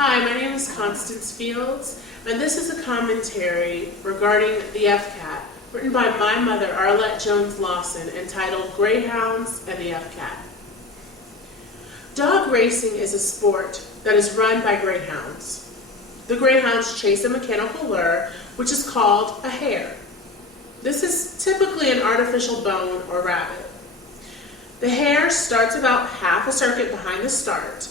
Hi, my name is Constance Fields, and this is a commentary regarding the FCAT, written by my mother, Arlette Jones-Lawson, entitled Greyhounds and the FCAT. Dog racing is a sport that is run by greyhounds. The greyhounds chase a mechanical lure, which is called a hare. This is typically an artificial bone or rabbit. The hare starts about half a circuit behind the start,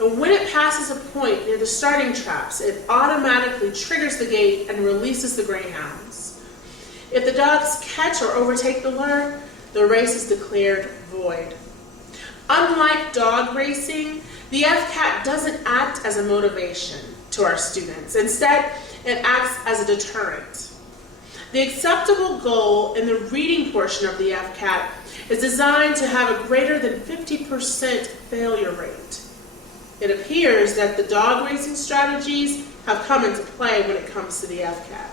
and when it passes a point near the starting traps, it automatically triggers the gate and releases the greyhounds. If the dogs catch or overtake the lure, the race is declared void. Unlike dog racing, the FCAT doesn't act as a motivation to our students. Instead, it acts as a deterrent. The acceptable goal in the reading portion of the FCAT is designed to have a greater than 50% failure rate. It appears that the dog racing strategies have come into play when it comes to the FCAT.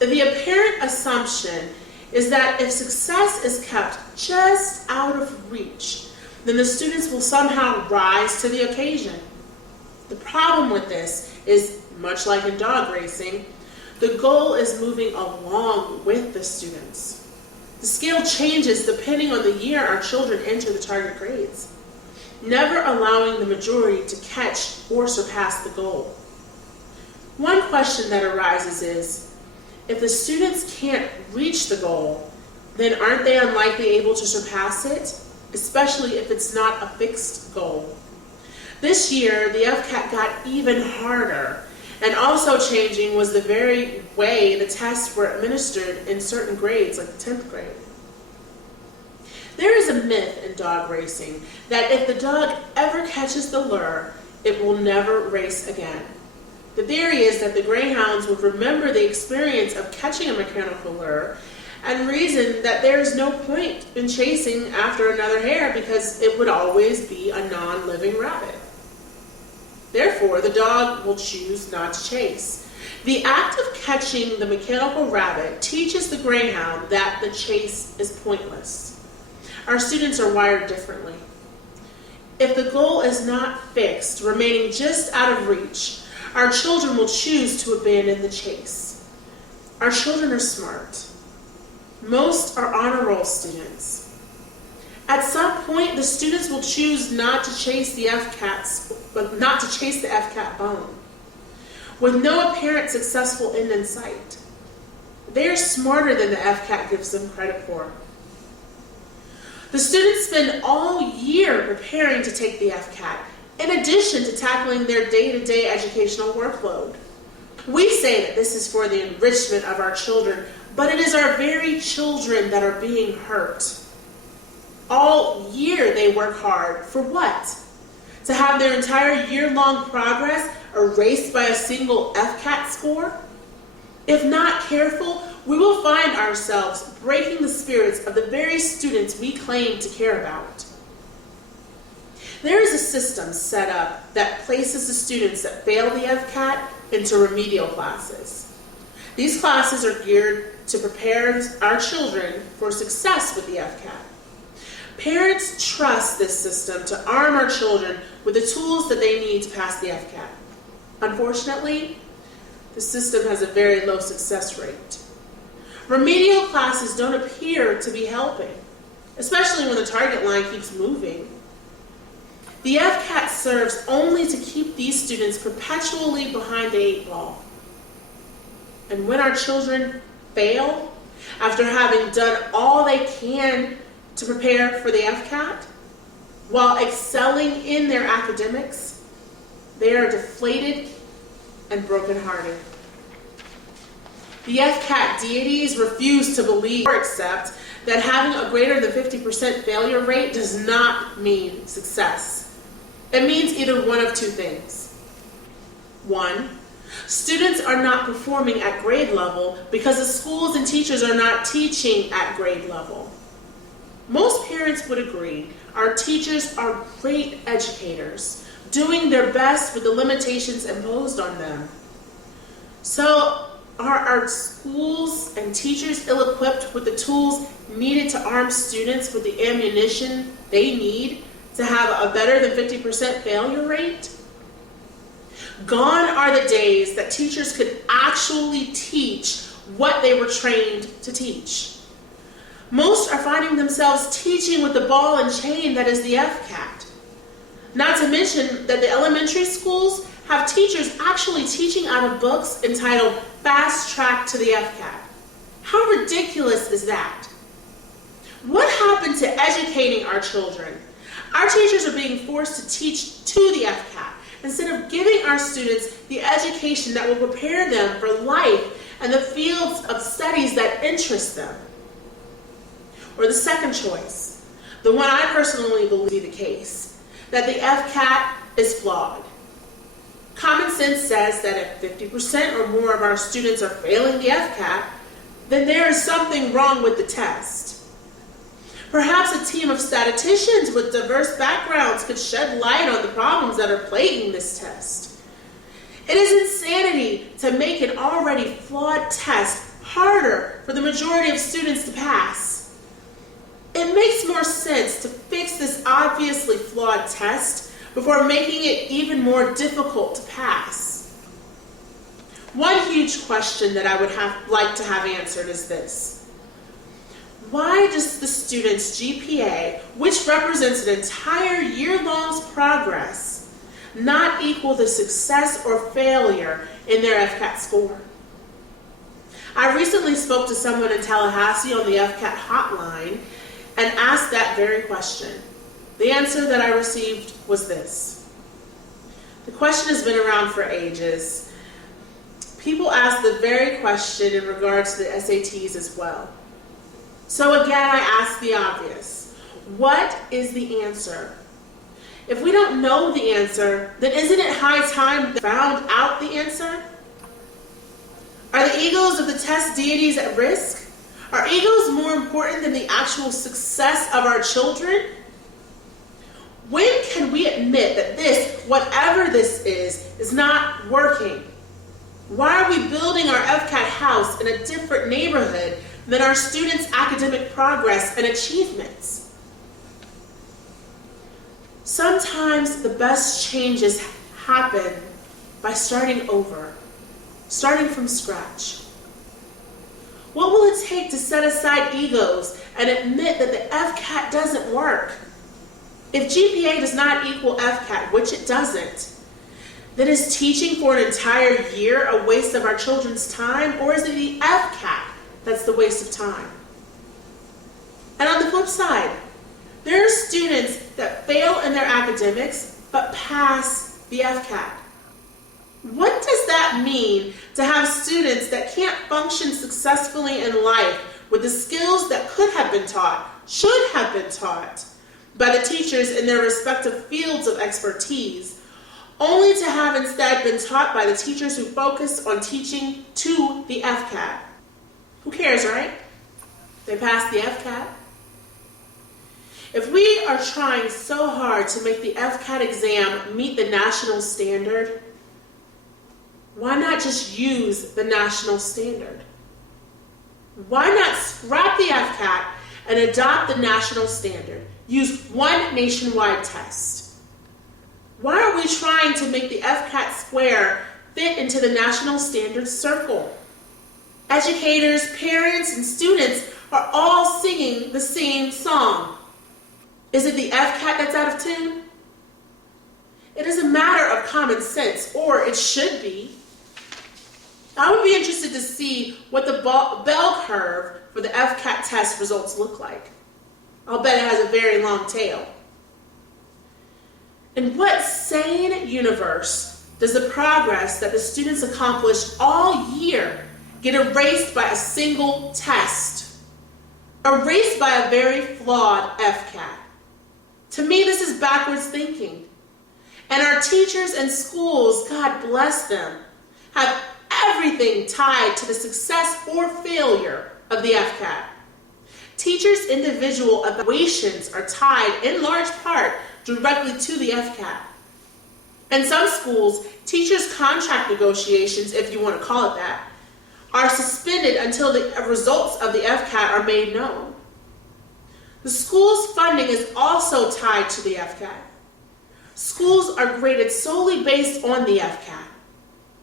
The apparent assumption is that if success is kept just out of reach, then the students will somehow rise to the occasion. The problem with this is, much like in dog racing, the goal is moving along with the students. The scale changes depending on the year our children enter the target grades, never allowing the majority to catch or surpass the goal. One question that arises is, if the students can't reach the goal, then aren't they unlikely able to surpass it, especially if it's not a fixed goal? This year, the FCAT got even harder, and also changing was the very way the tests were administered in certain grades, like the 10th grade. There is a myth in dog racing that if the dog ever catches the lure, it will never race again. The theory is that the greyhounds would remember the experience of catching a mechanical lure and reason that there is no point in chasing after another hare because it would always be a non-living rabbit. Therefore, the dog will choose not to chase. The act of catching the mechanical rabbit teaches the greyhound that the chase is pointless. Our students are wired differently. If the goal is not fixed, remaining just out of reach, our children will choose to abandon the chase. Our children are smart. Most are honor roll students. At some point, the students will choose not to chase the FCAT bone, with no apparent successful end in sight. They are smarter than the FCAT gives them credit for. The students spend all year preparing to take the FCAT, in addition to tackling their day-to-day educational workload. We say that this is for the enrichment of our children, but it is our very children that are being hurt. All year they work hard. For what? To have their entire year-long progress erased by a single FCAT score? If not careful, we will find ourselves breaking the spirits of the very students we claim to care about. There is a system set up that places the students that fail the FCAT into remedial classes. These classes are geared to prepare our children for success with the FCAT. Parents trust this system to arm our children with the tools that they need to pass the FCAT. Unfortunately, the system has a very low success rate. Remedial classes don't appear to be helping, especially when the target line keeps moving. The FCAT serves only to keep these students perpetually behind the 8 ball. And when our children fail, after having done all they can to prepare for the FCAT, while excelling in their academics, they are deflated and brokenhearted. The FCAT deities refuse to believe or accept that having a greater than 50% failure rate does not mean success. It means either one of two things. One, students are not performing at grade level because the schools and teachers are not teaching at grade level. Most parents would agree our teachers are great educators, doing their best with the limitations imposed on them. So, are our schools and teachers ill-equipped with the tools needed to arm students with the ammunition they need to have a better than 50% failure rate? Gone are the days that teachers could actually teach what they were trained to teach. Most are finding themselves teaching with the ball and chain that is the FCAT. Not to mention that the elementary schools have teachers actually teaching out of books entitled Fast Track to the FCAT. How ridiculous is that? What happened to educating our children? Our teachers are being forced to teach to the FCAT instead of giving our students the education that will prepare them for life and the fields of studies that interest them. Or the second choice, the one I personally believe to be the case, that the FCAT is flawed. Common sense says that if 50% or more of our students are failing the FCAT, then there is something wrong with the test. Perhaps a team of statisticians with diverse backgrounds could shed light on the problems that are plaguing this test. It is insanity to make an already flawed test harder for the majority of students to pass. It makes more sense to fix this obviously flawed test before making it even more difficult to pass. One huge question that I would like to have answered is this. Why does the student's GPA, which represents an entire year-long's progress, not equal the success or failure in their FCAT score? I recently spoke to someone in Tallahassee on the FCAT hotline and asked that very question. The answer that I received was this. The question has been around for ages. People ask the very question in regards to the SATs as well. So again, I ask the obvious. What is the answer? If we don't know the answer, then isn't it high time we found out the answer? Are the egos of the test deities at risk? Are egos more important than the actual success of our children? When can we admit that this, whatever this is not working? Why are we building our FCAT house in a different neighborhood than our students' academic progress and achievements? Sometimes the best changes happen by starting over, starting from scratch. What will it take to set aside egos and admit that the FCAT doesn't work? If GPA does not equal FCAT, which it doesn't, then is teaching for an entire year a waste of our children's time, or is it the FCAT that's the waste of time? And on the flip side, there are students that fail in their academics but pass the FCAT. What does that mean to have students that can't function successfully in life with the skills that could have been taught, should have been taught by the teachers in their respective fields of expertise, only to have instead been taught by the teachers who focus on teaching to the FCAT? Who cares, right? They passed the FCAT. If we are trying so hard to make the FCAT exam meet the national standard, why not just use the national standard? Why not scrap the FCAT and adopt the national standard? Use one nationwide test. Why are we trying to make the FCAT square fit into the national standard circle? Educators, parents, and students are all singing the same song. Is it the FCAT that's out of tune? It is a matter of common sense, or it should be. I would be interested to see what the bell curve for the FCAT test results look like. I'll bet it has a very long tail. In what sane universe does the progress that the students accomplished all year get erased by a single test? Erased by a very flawed FCAT? To me, this is backwards thinking. And our teachers and schools, God bless them, have everything tied to the success or failure of the FCAT. Teachers' individual evaluations are tied in large part directly to the FCAT. In some schools, teachers' contract negotiations, if you want to call it that, are suspended until the results of the FCAT are made known. The school's funding is also tied to the FCAT. Schools are graded solely based on the FCAT.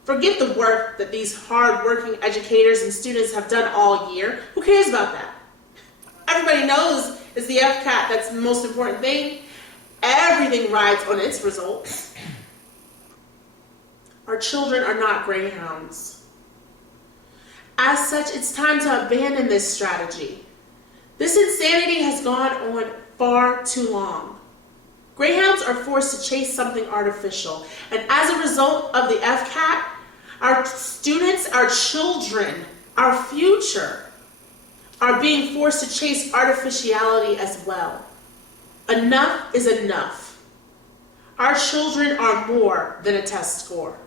Forget the work that these hard-working educators and students have done all year. Who cares about that? Everybody knows it's the FCAT that's the most important thing. Everything rides on its results. Our children are not greyhounds. As such, it's time to abandon this strategy. This insanity has gone on far too long. Greyhounds are forced to chase something artificial, and as a result of the FCAT, our students, our children, our future are being forced to chase artificiality as well. Enough is enough. Our children are more than a test score.